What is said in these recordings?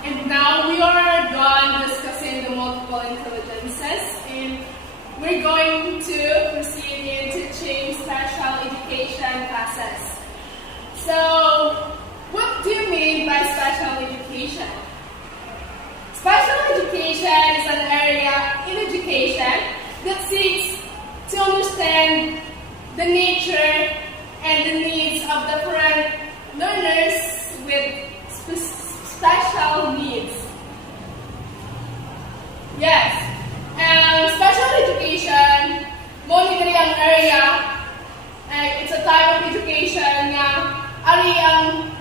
And now we are done discussing the multiple intelligences, and we're going to proceed into teaching special education classes. So, what do you mean by special education? Special education is an area in education that seeks to understand the nature and the needs of different learners with special needs. Yes, and special education, monitoring ang area, it's a type of education na ari ang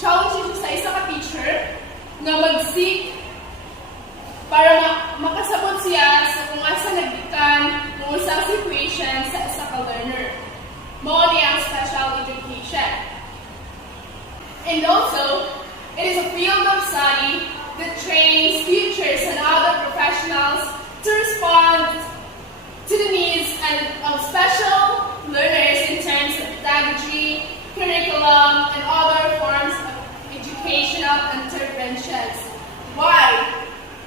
challenge sa isa ka teacher na mag-seek para makasabot siya sa kung asa nagdikan ng isang situation sa isa ka learner. Mao ni ang special education. And also, it is a field of study that trains teachers and other professionals to respond to the needs of special learners in terms of pedagogy, curriculum, and other forms of educational interventions. Why?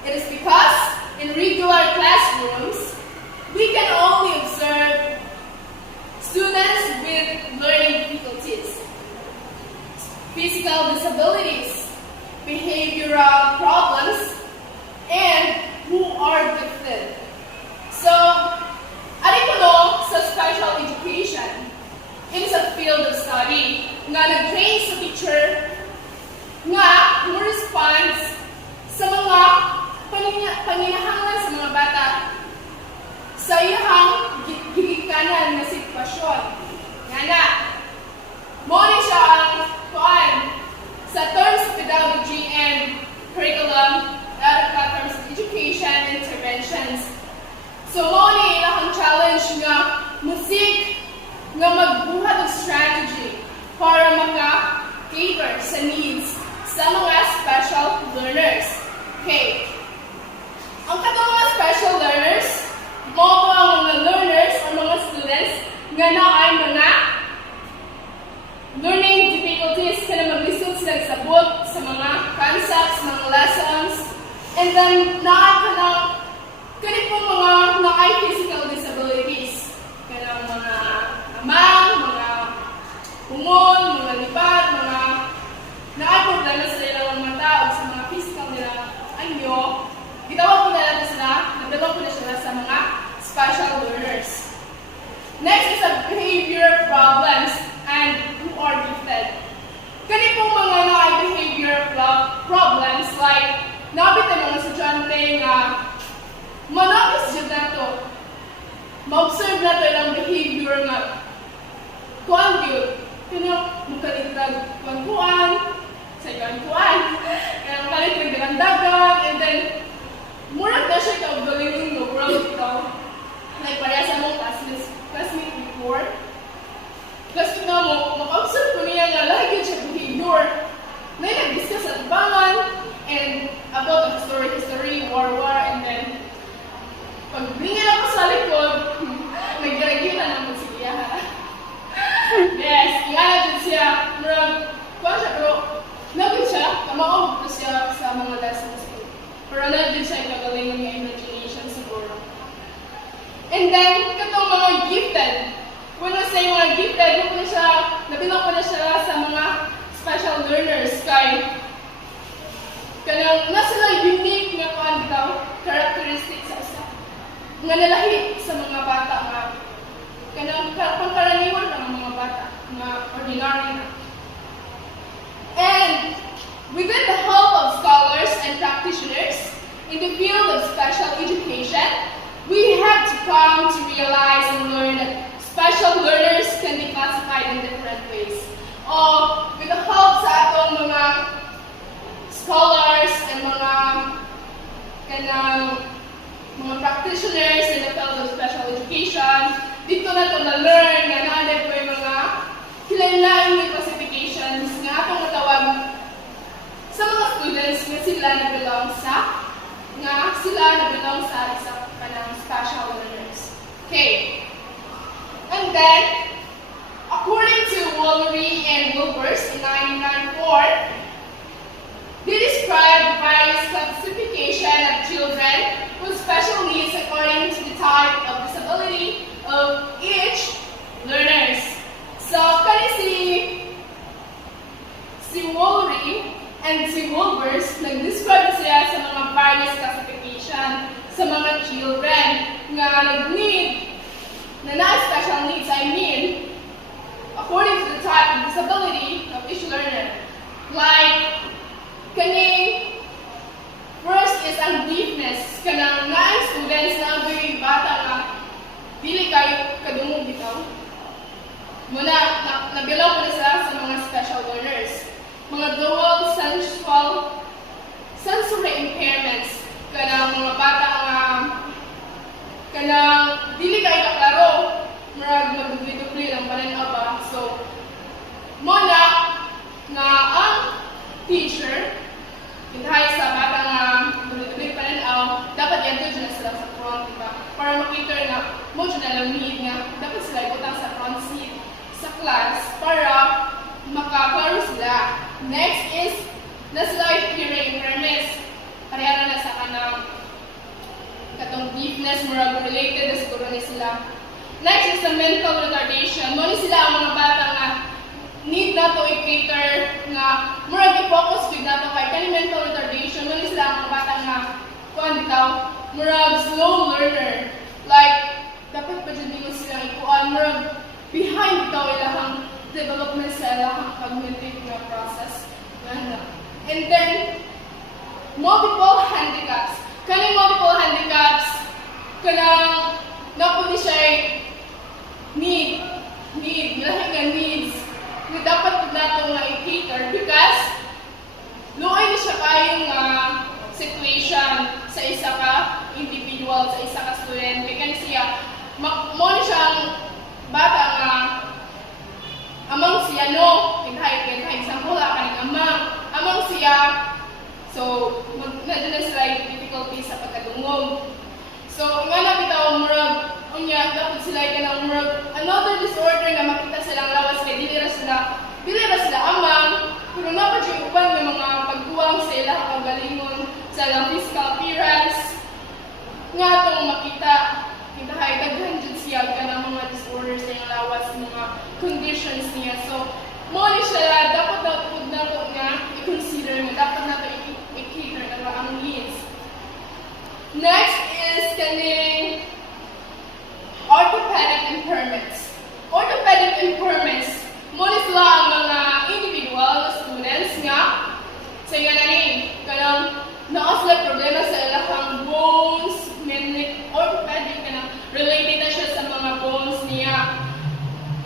It is because in regular classrooms, we can only observe students with learning difficulties, physical disabilities, behavioral problems, and who are gifted. So, arikulo sa special education, it is a field of study nga nag-train sa teacher nga mo-response sa mga panginahanglan sa mga bata sa iyang gigikanan na sitwasyon. Nga mo ni siya ang sa terms of pedagogy and curriculum, other platforms of education interventions. So mo ni ilang challenge nga musik nga magbuhat of strategy para maka-cater sa needs sa mga special learners. Okay. Ang katong mga special learners, mo ang mga learners o mga students nga naay mga learning difficulties kana mag-lisod sila sa book, sa mga concepts, mga lessons, and then kani po mga naay physical disabilities. Kana mga amang, mga umon, mga lipat, mga naay problema sa ilang mata o sa mga physical nila anyo. Gitawag po na sila, nagdawag po na sila sa mga special learners. Next is the behavior problems and who are gifted. Kani po mga naay behavior problems like nabit ang mga estudyante nga manotice dyan na to, ma-observe na to ilang behavior nga kuan yun. Kanya magkalitag kuan sa kuan kaya makalit ng dagan, and then murag na siya ka-galing ng world ito. Like, pareha sa mong classmate before. Kasi nga mo, maka-observe ko niya nga lagi siya behavior. May nag-discuss at bangan and about the history, war, and then pag-bringin ako sa likod, nag-garagitan naman siya. Yes, ingana dyan siya. Murag, kuha siya, pero nagin siya, kamaog ko siya sa mga lessons ko. Pero nagin siya ikagaling ng imagination siguro. And then, katong mga gifted. When I say mga gifted, nabilang ko na siya sa mga special learners kay kanang na sila unique nga characteristics sa isa. Nga nalahi sa mga bata nga kanang pangkaraniwan ng mga bata nga ordinary na. And within the help of scholars and practitioners in the field of special education, we have to come to realize and learn that special learners can be classified in different ways. With the help sa atong mga scholars and mga practitioners in the field of special education, dito na ito na-learn na naanay po yung mga kilain-laing classifications na atong matawag sa mga students na sila na-belong sa isa ka ng special learners. Okay. And then, according to Wallery and Wilbers in 1994, they described type of disability of each learners. So, si Wolry and si Wolbers, nag-describe sila sa mga various classification sa mga children nga nag-need, na na-special needs, I mean, according to the type of disability of each learner. Like, first is ang deafness. Kanang students na very bata nga dili kayo kadungog bitaw. Muna, nabilaw ko na sila sa mga special learners. Mga dual sensory impairments. Kanang mga bata nga dili kayo kaklaro. Magdubli-dubli ng pananaw ba. So, muna nga ang teacher, dahil sa bata nga dubli-dubli pananaw, dapat yan dyan sila sa front, diba? Para makita na mo dyan na lang need nga, dapat sila ibutang sa front seat sa class para makaklaro sila. Next is the slight hearing impairments. Parehara na sa kanang katong deafness, murag related na siguro ni sila. Next is the mental retardation. Muna sila ang mga bata nga need na to i-cater nga murag i-focus with na to kay mental retardation. Muna sila ang mga bata nga kuan bitaw murag slow learner. Like dapat pa dyan mo sila ikuan murag behind bitaw ilahang development sa ilahang cognitive nga process. And then multiple handicaps. Kaning multiple handicaps kanang napuli siya need, lahing nga needs na dapat natin nga i-cater because luoy na siya kayong situation sa isa ka individual, sa isa ka student. Kaya siya, mo na siyang bata nga amang siya no, kahit example kaning amang siya, so nadyan na sila yung difficulty sa pagkadungog. So, nga na bitaw murag unya dapat sila kanang murag another disorder nga makita silang lawas kay dili ra sila amang pero napad yung uban ng mga pagkuwang sa ilang kagalingon sa ilang physical appearance nga itong makita kitahay daghan jud siya kanang mga disorders sa ilang lawas mga conditions niya. So mo ni siya dapat nato nga i-consider nga dapat nato i-cater na ang needs. Next is kaning orthopedic impairments. Orthopedic impairments, muna sila ang mga individual students nga sa nga nani, kanang naa sila problema sa ilahang bones, mainly orthopedic, kanang related na siya sa mga bones niya.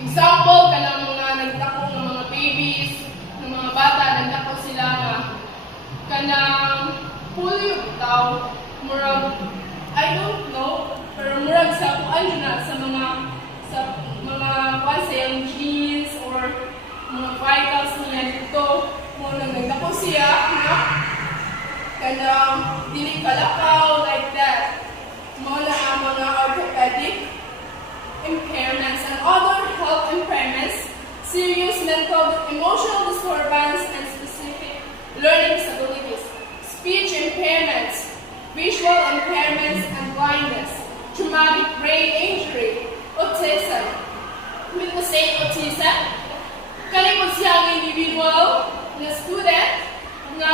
Example, kanang mga nagdako ng mga babies, ng mga bata, nagdako sila nga kanang polio bitaw, murag, I don't know, pero murag sa kuan na sa mga yung genes or mga vitals niya dito mo nagdako siya na kanang dili kalakaw like that. Mo na ang mga orthopedic impairments and other health impairments, serious mental emotional disturbance and specific learning disabilities, speech impairments, visual impairments and blindness, traumatic brain injury, autism. When we say autism, kani po siyang individual na student na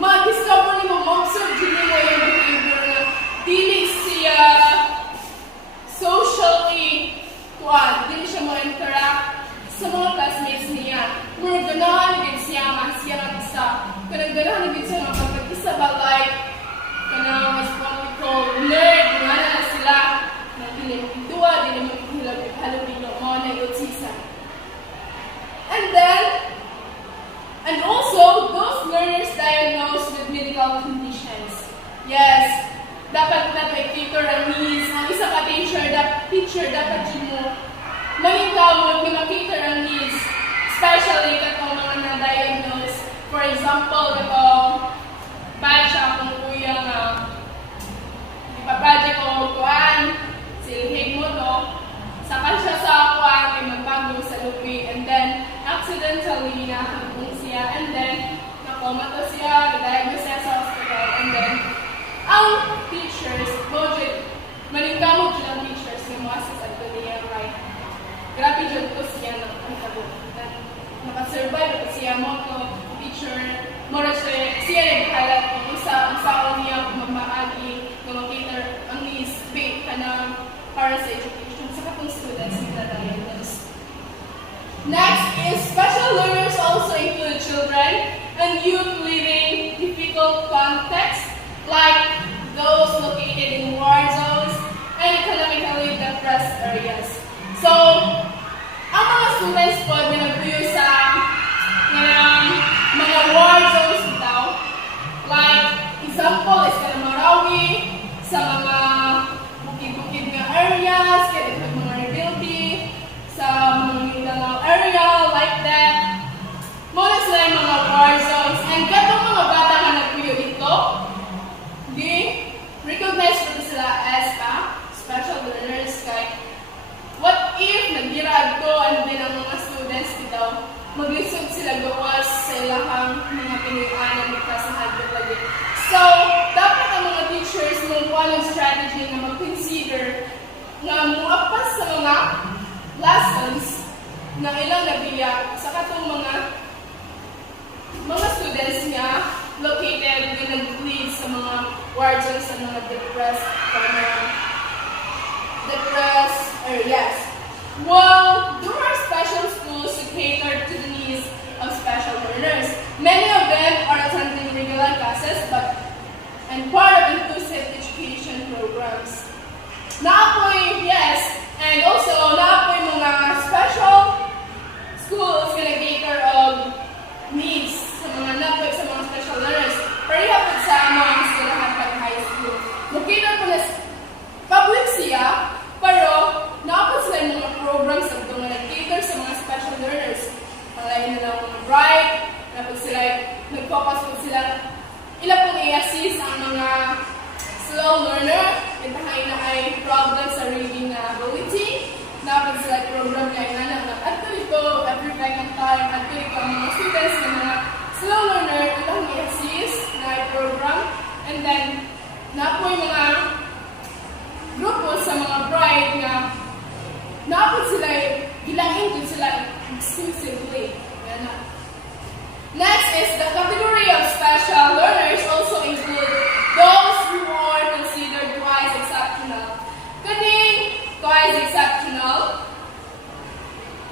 ma-discover ni mo, ma-observe din mo yung behavior na dili siya socially dili siya mo-interact sa mga classmates niya. Murag ganahan din siya nga siya ng isa. Kanang ganahan din siya nga pagkag-isa ba like kanang mas what we call nerd, nga na sila na dili duwa, dili halapin yung mga autism. And also, those learners diagnosed with medical conditions. Yes, dapat na may tutor ang needs. Ang isa ka teacher dapat din mo maningkamot na ma-cater ang needs. Especially katong mga na-diagnose. For example, katong bad siya kung kuya nga ipaproject ko kuan, silhig mo to. Saka siya sa kuan, ay magbago sa lupi. And then, accidentally nakakabong siya. And then, nakomato siya, na-diagnose siya sa hospital. And then, ang teachers, budget maningkamot siya ng teachers nga mga sa niya right. Grabe dyan ko siya ng pagkabo. Nakasurvive at siya mo to teacher. Mora siya naghalat kung ang sao niya kung magmaagi kung makita ang needs ka na para sa education sa kapong students nila diagnosed. Next is special learners also include children and youth living in difficult contexts like those located in war zones and economically depressed areas. So, ang mga students po na nagpuyo sa mga war zones daw, like example is sa Marawi, sa mga bukid-bukid nga areas, kaya mga rebuilding, sa mga Mindanao area, like that. Muna sila yung mga war zones. And katong mga bata na nagpuyo dito, recognize ko sila as special learners. Kaya, what if nagdirag ko and then ang mga students dito, maglisod sila gawas sa ilahang mga pinilianan ng kasahan lagi. So, dapat ang mga teachers mong walang strategy na mag-consider na muapas sa mga lessons na ilang nabiyak sa katong mga students niya located na nag-lead sa mga war zones sa mga depressed areas. Well, there are special schools to cater to the needs of special learners. Many of them are attending regular classes and part of inclusive education programs. Naapoy, yes, and also naapoy mga special schools na cater of needs sa mga naapoy sa mga special learners. Parihapod sa mga eskwelahan pag high school. Located po na public siya, pero naapoy sila yung mga programs na nag-cater sa mga special learners. Malayo na lang mga bright, napag sila, nag-focus po sila, ilang pong i-assist ang mga slow learner, itahay na ay problem sa reading ability, napag sila program kaya nga at ito, every second time, at ito ang mga students ng mga slow learner, itang i-assist na program, and then, napoy mga grupo sa mga bright nga naapod sila, gilangin din sila exclusively. Next is the category of special learners also include those who are considered twice exceptional. Kaning twice exceptional,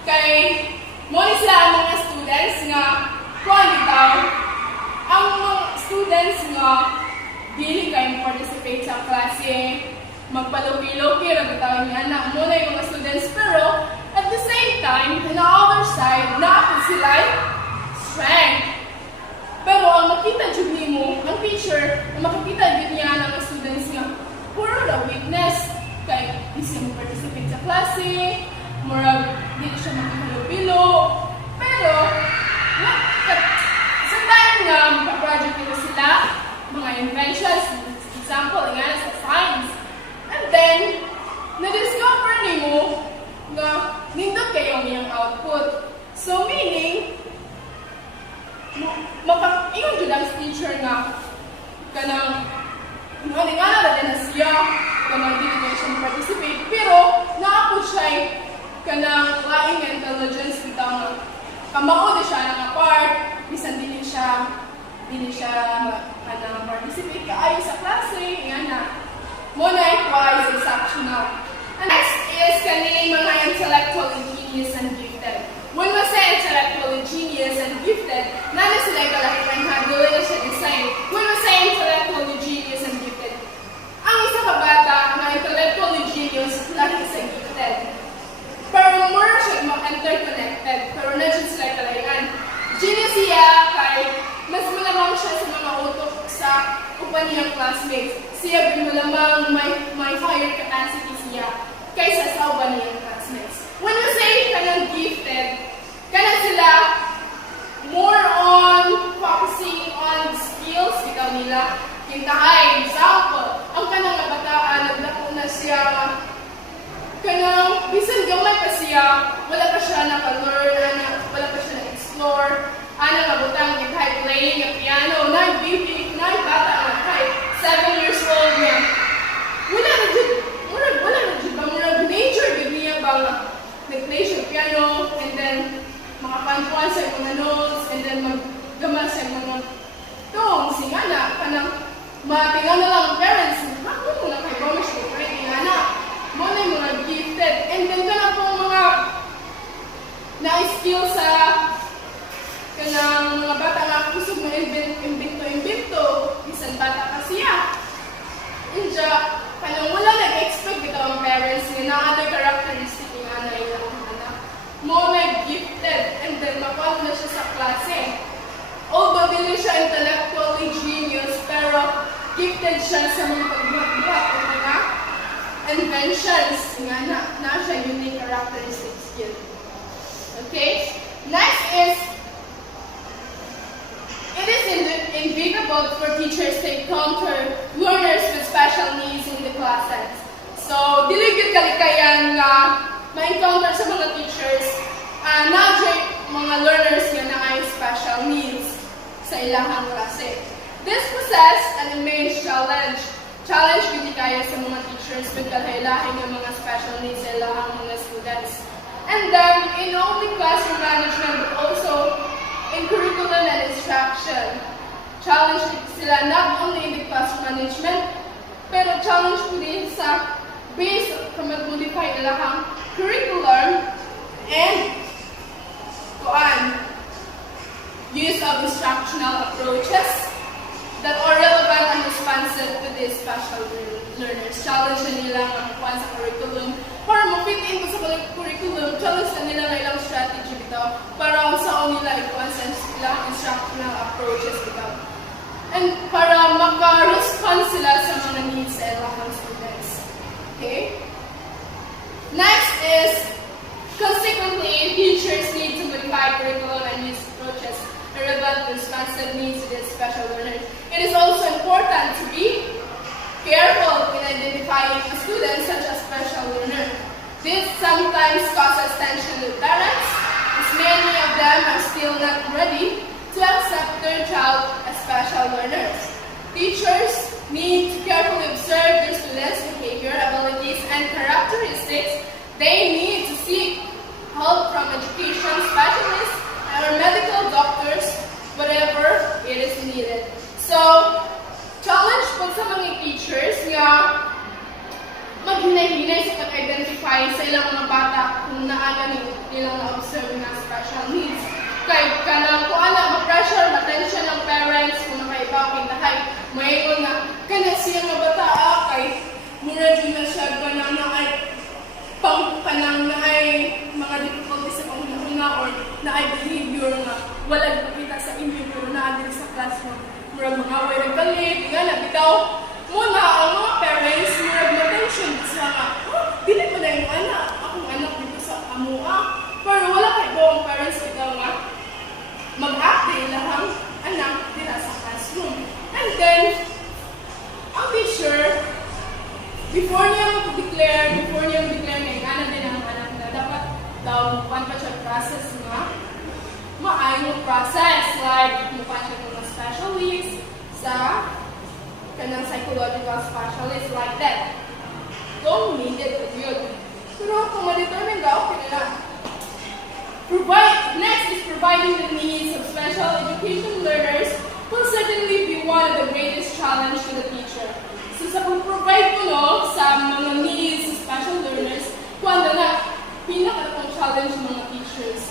kay mo sila ang mga students nga kuan bitaw ang mga students nga dili kay participate sa klase, magpalupi-lupi, ragitawin niya na muna yung mga students, pero at the same time, on the other side, naapod sila strength. Pero ang makita dyan mo, ang teacher, ang makikita dyan niya ng mga students niya, puro na weakness. Kaya hindi siya mag-participate sa klase, murag hindi siya magpalupi-lo. Pero, sa time na mag-project nila sila, mga inventions, example, nga sa science, and then, na-discover mo na nindot kayo niyang output. So, meaning, ingon dyan ang teacher nga, kanang, nga na siya, kanang hindi na siya participate, pero, naapod siya kanang laing intelligence, bitang, kamao na siya ng apart, bisan din siya kanang participate kaayo sa klase, nga na. Muna twice exceptional. And next is kaning mga intellectually genius and gifted. When we say intellectually genius and gifted, nana sila yung kalakipan hadulin na siya design. When we say intellectually genius and gifted, ang isa ka bata na intellectually genius laki sa gifted. Pero more siya interconnected, pero na siya sila kalayan. Genius siya kay mas malamang siya sa mga utok sa upan niyang classmates. Siya malamang may higher capacity siya kaysa sa upan niyang classmates. When we say kanang gifted, kanang sila more on focusing on skills ikaw nila. Kintahay, example, ang kanang nabataan, naglako na siya, kanang bisan gamay pa siya, wala pa siya naka-learn, wala pa siya na-explore, nabutang yung kahit playing a piano, bata ang kahit 7 years old niya. Wala na dyan, mga notes, and then maggama siya mga tong singana, kanang matingan na lang ang parents, ako muna kay Gomish ko, kaya tingana, mo na yung mga gifted, and then kanang po mga na-skill sa kanang mga bata nga kusog na imbento, isang bata kasi Inja, kanang wala nag-expect ito ang parents niya na other characteristic yung anay na ang anak. Mo nag-gifted, and then makuha na siya sa klase. Although hindi siya intellectually genius, pero gifted siya sa mga pagbuhat-buhat o mga inventions nga na siya unique characteristic skill. Okay? Next is, it is inevitable for teachers to encounter learners with special needs in the classes. So, dili gyud kalikayan nga ma-encounter sa mga teachers na mga learners nga na ay special needs sa ilahang klase. This poses an immense challenge. Challenge gyud kaya sa mga teachers with kalahilahin ng mga special needs sa ilahang mga students. And then, in only classroom management, but also in curriculum and instruction. Challenge sila not only in the classroom management, pero challenge po din sa base kung mag-modify nila ang curriculum and use of instructional approaches that are relevant and responsive to these special learners. Challenge nila ang kuan sa curriculum para ma-fit in sa curriculum. Challenge nila na ilang strategy bito para sa nila ikuan sa ilang instructional approaches bito. And para maka-respond sila sa mga needs sa ilang students. Okay? Next is, consequently, teachers need to modify curriculum and use approaches relevant to responsive needs of these special learners. It is also important to be careful in identifying students such as special learners. This sometimes causes tension with parents, as many of them are still not ready to accept their child as special learners. Teachers need to carefully observe their students' behavior, abilities, and characteristics. They need to seek help from education specialists or medical doctors, whatever it is needed. So, challenge po sa mga teachers nga maghinay-hinay sa pag-identify sa ilang mga bata kung naana nilang na-observe na special needs. Kay kanang kung ma-pressure, ma-tension ng parents, kung nakaibaw, kay mayon nga, kana siya nga bata, kay mura din na siya ganang na ay kanang na ay mga difficulties sa panghinahuna or na ay behavior nga wala ipakita sa inyo pero naadin sa classroom. Mura mga away ng galit, nga nabitaw muna ang mga parents, mura ma-tension sa nga, dili ko na yung anak, akong anak dito sa amua. Pero wala kayo ang parents ikaw nga mag-acting lahang anak dito sa classroom. And then, ang teacher, before niya mag-declare na yung anak din ang anak na dapat daw mupan pa siya process nga maayong process like mupan siya mga specialists sa kanang psychological specialist like that. Kung needed to yun. Pero kung ma-determine ka, okay na lang. Next is providing the needs of special education learners will certainly be one of the greatest challenge to the teacher. So sa pag-provide ko sa mga needs of special learners, kuwanda na pinaka-pong challenge ng mga teachers.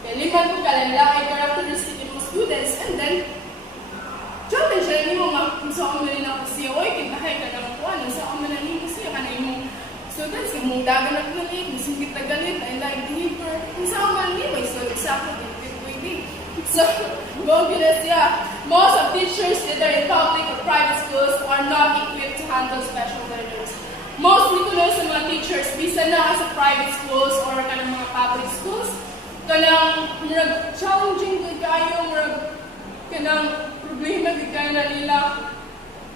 Kaya liman ko kalala ay characteristic ng mga students and then challenge na nimo kung saan mo rin ako siya, oy, kintahay ka naman ko, ano, saan mo na nimo siya, kanay mong students, kung mong dagan at galit, masingkit na galit, ay like behavior, kung saan mo nimo, so exactly, so, go gina siya. Most of teachers, either in public or private schools, are not equipped to handle special learners. Mostly ko sa mga teachers, bisa na sa private schools or kanang mga public schools, kanang challenging din kayo, kanang problema din kayo na nila,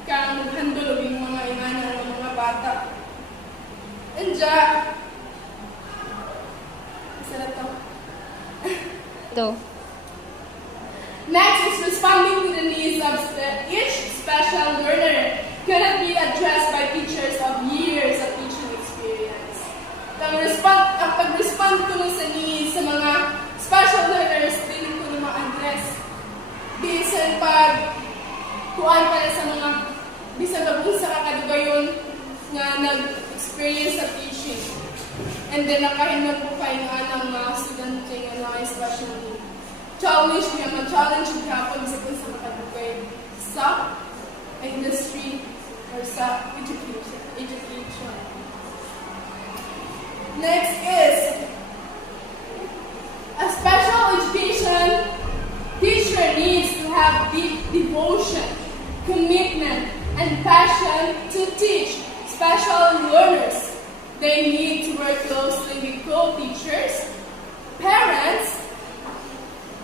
kanang mag-handle yung mga ingana ng mga bata. And isa na to. Ito. Next is responding to the needs of each special learner cannot be addressed by teachers of years of teaching experience. Ang pag-respond ko sa needs sa mga special learners, hindi ko bisan pag kuan pa sa mga bisan pag sa kakadugayon nga nag-experience sa teaching. And then nakahinag po kayo ng mga student nga na special need. Challenge niya, ma-challenge niya po sa kung sa makadugay sa industry or sa education. Next is a special education teacher needs to have deep devotion, commitment, and passion to teach special learners. They need to work closely with co-teachers, parents,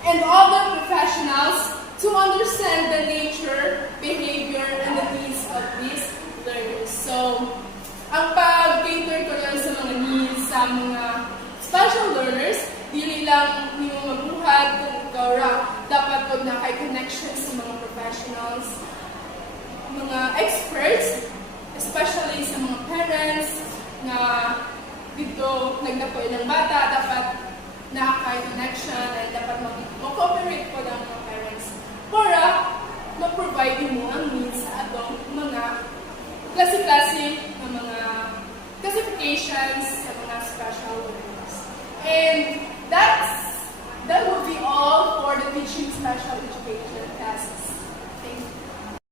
and other professionals to understand the nature, behavior, and the needs of these learners. So, ang pag-cater ko lang sa mga needs sa mga special learners, dili lang nimo magbuhat kung ikaw ra. Dapat po na kay connection sa mga professionals, mga experts, especially sa mga parents na dito nagdapoy ng bata, dapat nakaka-connection and dapat mag-cooperate po ng mga parents para ma-provide mo ang needs sa atong mga klase-klase ng mga classifications sa mga special learners. And that will be all for the teaching special